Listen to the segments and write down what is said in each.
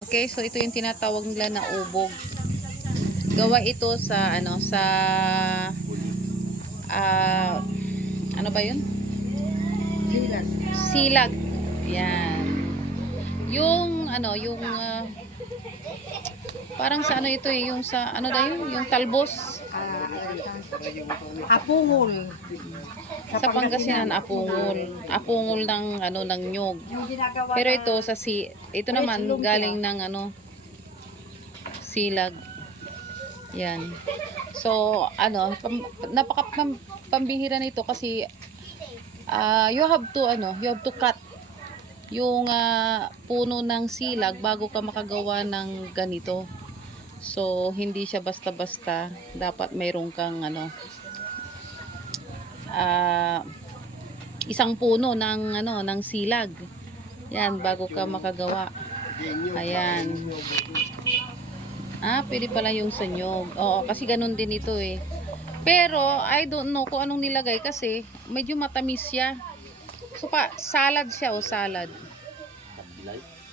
Okay, so ito yung tinatawag nila na ubog. Gawa ito sa ah, ano ba 'yun? Silag. Silag. Yan. Yung parang sa ano ito yung sa ano daw yun, yung talbos. Apungol. Sa Pangasinan, apungol. Apungol ng ng nyog. Yung ginagawa Pero na ito ito naman lumpia. galing ng silag. Yan. So, pambihira nito kasi you have to cut yung puno ng silag bago ka makagawa ng ganito. So, hindi siya basta-basta. Dapat mayroon kang isang puno ng silag. Yan, bago ka makagawa. Ayan. Pwede pala yung sanyog. Oo, kasi ganun din ito eh. Pero, I don't know kung anong nilagay kasi medyo matamis siya. So, salad siya o salad.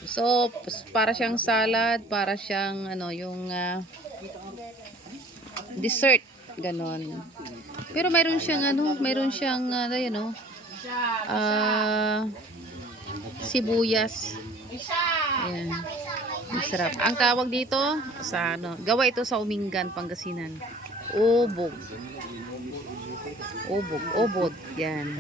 So, para siyang salad, para siyang yung dessert, ganon. Pero mayroon siyang sibuyas. Ayan. Masarap. Ang tawag dito sa gawa ito sa Umingan, Pangasinan. Ubog. Ubog, obod. Yan.